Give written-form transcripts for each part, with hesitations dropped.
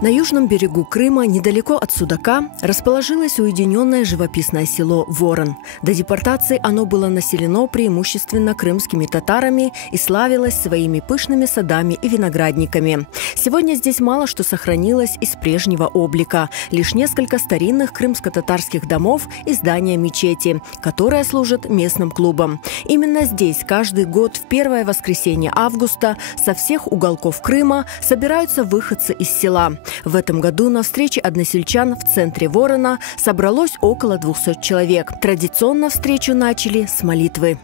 На южном берегу Крыма, недалеко от Судака, расположилось уединенное живописное село Ворон. До депортации оно было населено преимущественно крымскими татарами и славилось своими пышными садами и виноградниками. Сегодня здесь мало что сохранилось из прежнего облика. Лишь несколько старинных крымско-татарских домов и здания мечети, которая служит местным клубом. Именно здесь каждый год в первое воскресенье августа со всех уголков Крыма собираются выходцы из села. В этом году на встрече односельчан в центре Ворона собралось около 200 человек. Традиционно встречу начали с молитвы.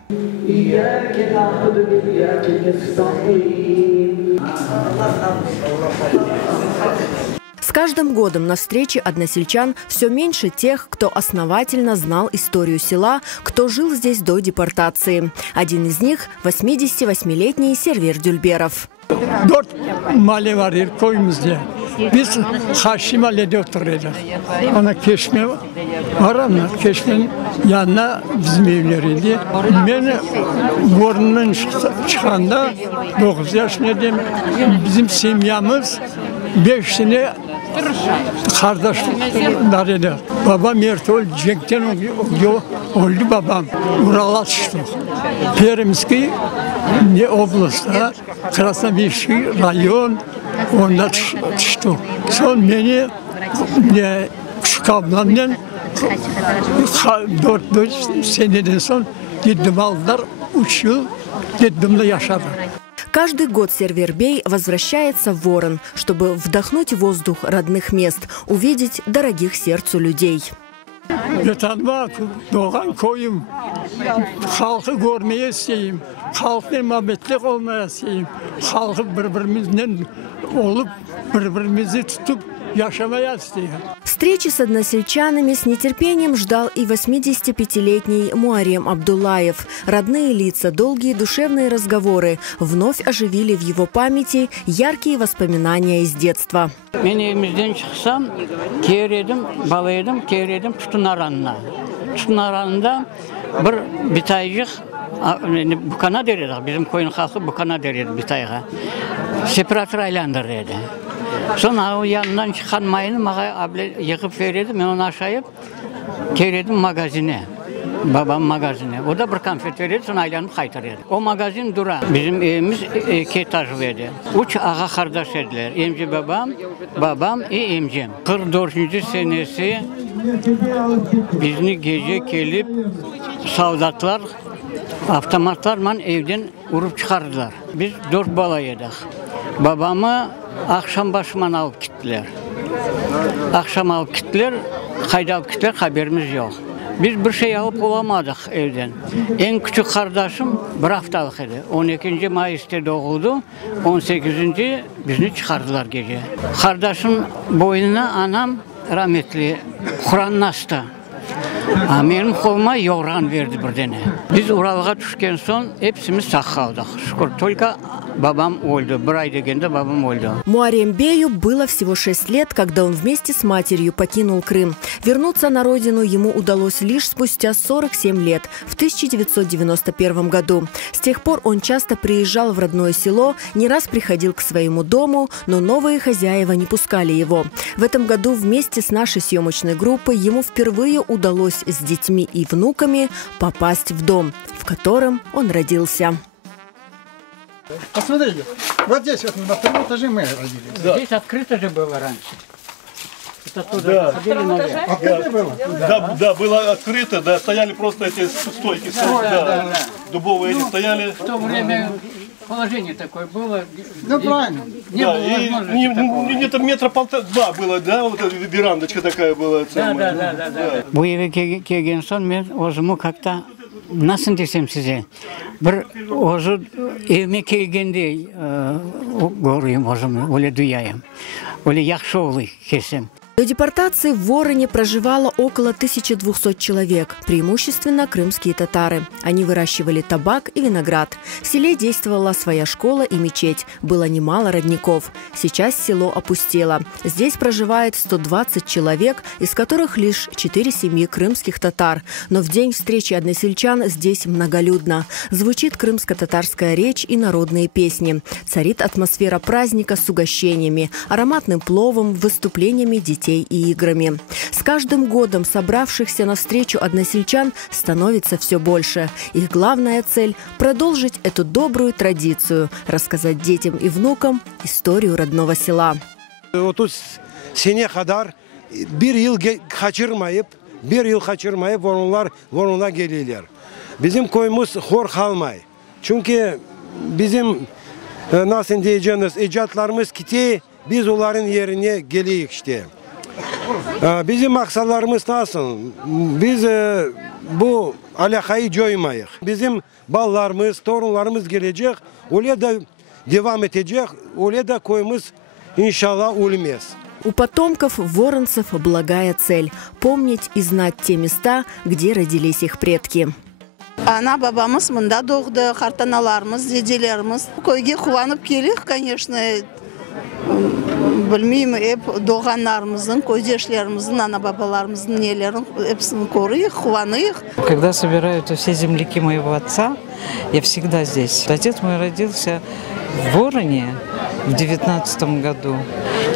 С каждым годом на встрече односельчан все меньше тех, кто основательно знал историю села, кто жил здесь до депортации. Один из них – 88-летний Сервер Дюльберов. Biz Haşimali'de oturuyorduk. Ona Keşme var ama Keşme'nin yanına bizim evleriydi. Ben Born'dan çıkanda 9 yaşındaydım. Bizim semyamız 5 tane kardeşleriydi. Babam Ertuğrul Cenk'ten oldu babam. Ural'a çıktık. Perimski ne областта, Krasnoyarский rayon, onda çıktı. Son beni küçük ablamdan 4 seneden son gittim aldılar, 3 yıl gittim de yaşadım. Каждый год Сервербей возвращается в Ворон, чтобы вдохнуть воздух родных мест, увидеть дорогих сердцу людей. Tanımak, doğan koyum, halkı görmeye isteyeyim, halkla muhabbetlik olmaya isteyeyim, halkı birbirimizden olup birbirimizi tutup yaşamaya isteyeyim. Встречи с односельчанами с нетерпением ждал и 85-летний Муарем Абдуллаев. Родные лица, долгие душевные разговоры вновь оживили в его памяти яркие воспоминания из детства. Ben evimizden çıksam, balaydım, Tutun Aranı'na. Tutun Aranı'nda bir bitaycık, bukana deriydik, bizim koyun halkı bukana deriydi bitayga. Separatör aylandırırdı. Sonra o yanından çıkan mayını bana yıkıp verirdi, ben onu aşağıya kerirdim magazine. Babam magazine. O da bir konfet verirdi, sonra aylanıp kaytarırdı. O magazin dura. Bizim evimiz 2 etajlıydı. 3 ağa kardeş ediler. Emci babam emcim. 44. senesi bizni gece gelip savdatlar, avtomatlarla evden vurup çıkardılar. Biz 4 balaydık. Babamı akşam başıman alıp gittiler. Akşam alıp gittiler, kayda alıp gittiler, haberimiz yok. Biz bir şey alıp bulamadık evden. En küçük kardeşim bir haftalık idi. 12. Mayıs'ta doğuldu. 18. bizni çıkardılar gece. Kardeşim boynuna anam rahmetli Kur'an astı. Benim koluma yoğuran verdi bir tane. Biz Ural'a düşken son hepsimiz sağ kaldık. Şükür. Только babam öldü. Bir ay degende babam öldü. Муарембею было всего 6 лет, когда он вместе с матерью покинул Крым. Вернуться на родину ему удалось лишь спустя 47 лет, в 1991 году. С тех пор он часто приезжал в родное село, не раз приходил к своему дому, но новые хозяева не пускали его. В этом году вместе с нашей съемочной группой ему впервые удалось с детьми и внуками попасть в дом, в котором он родился. Посмотрите, вот здесь вот на втором этаже мы родились. Да. Здесь открыто же было раньше. Это туда да. ходили наверх. Открыто было? Да, было открыто, да, стояли просто эти стойки, дубовые эти стояли. В то время положение такое было. Ну правильно. Не было возможности где-то метра 1,5 было, да, вот эта верандочка такая была. Да. Bu eve gelgen son ben ozumu как-то, nasıl desem size, bir ozu evime kelgende göreyim ozumu, öyle duyayım, öyle yakşı oluyor kesim. До депортации в Вороне проживало около 1200 человек, преимущественно крымские татары. Они выращивали табак и виноград. В селе действовала своя школа и мечеть. Было немало родников. Сейчас село опустело. Здесь проживает 120 человек, из которых лишь 4 семьи крымских татар. Но в день встречи односельчан здесь многолюдно. Звучит крымско-татарская речь и народные песни. Царит атмосфера праздника с угощениями, ароматным пловом, выступлениями детей и играми. С каждым годом собравшихся на встречу односельчан становится все больше. Их главная цель – продолжить эту добрую традицию, рассказать детям и внукам историю родного села. Вот тут сене хадар bir yıl kaçırmayıp Voron'a gelirler. Bizim koyumuz hor kalmay. Çünkü bizim nasıl diyeceğiniz icatlarımız kiti, biz onların yerine geliyoruz işte. Bizim maksalarımız nasıl? Biz bu alakayı coymayız. Bizim ballarımız, torunlarımız gelecek, öyle de devam edecek, öyle de koyumuz иншаллах улмес. У потомков воронцев благая цель – помнить и знать те места, где родились их предки. Ана бабамыз мында doğdu, картаналарымыз, деделерimiz. Көйге кубанып келик, конечно. Bilmeyim, hep doğanlarımızın, көйдешлеріміздің, ана-бабаларымыздың нелерін, hepsini koruyuk, кубаныйық. Когда собираются все земляки моего отца, я всегда здесь. Отец мой родился в Вороне в 19 году.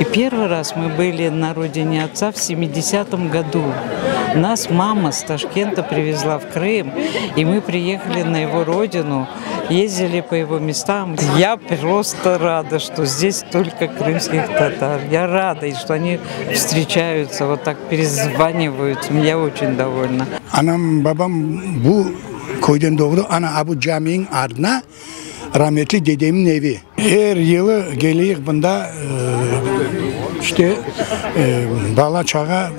И первый раз мы были на родине отца в 70-м году. Нас мама с Ташкента привезла в Крым, и мы приехали на его родину, ездили по его местам. Я просто рада, что здесь только крымских татар. Я рада, и что они встречаются, вот так перезванивают. Я очень довольна. Anam babam bu köyden doğdu. Ana Abu Cami'nin ardına rahmetli dedemin evi. Her yılı geliyor bunda işte bala çağa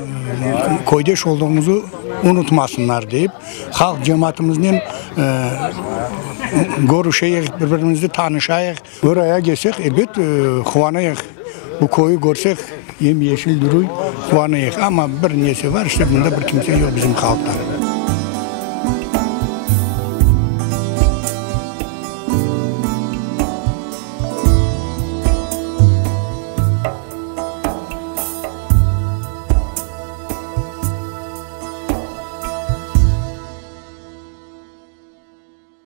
koydeş olduğumuzu unutmasınlar deyip halk cemaatimizden görüşeyik, birbirimizi tanışayık. Buraya gelsek elbet kuvanayık. Bu koyu görsek yemyeşil duruyor, kuvanayık. Ama bir nesi var işte bunda bir kimse yok bizim halktan.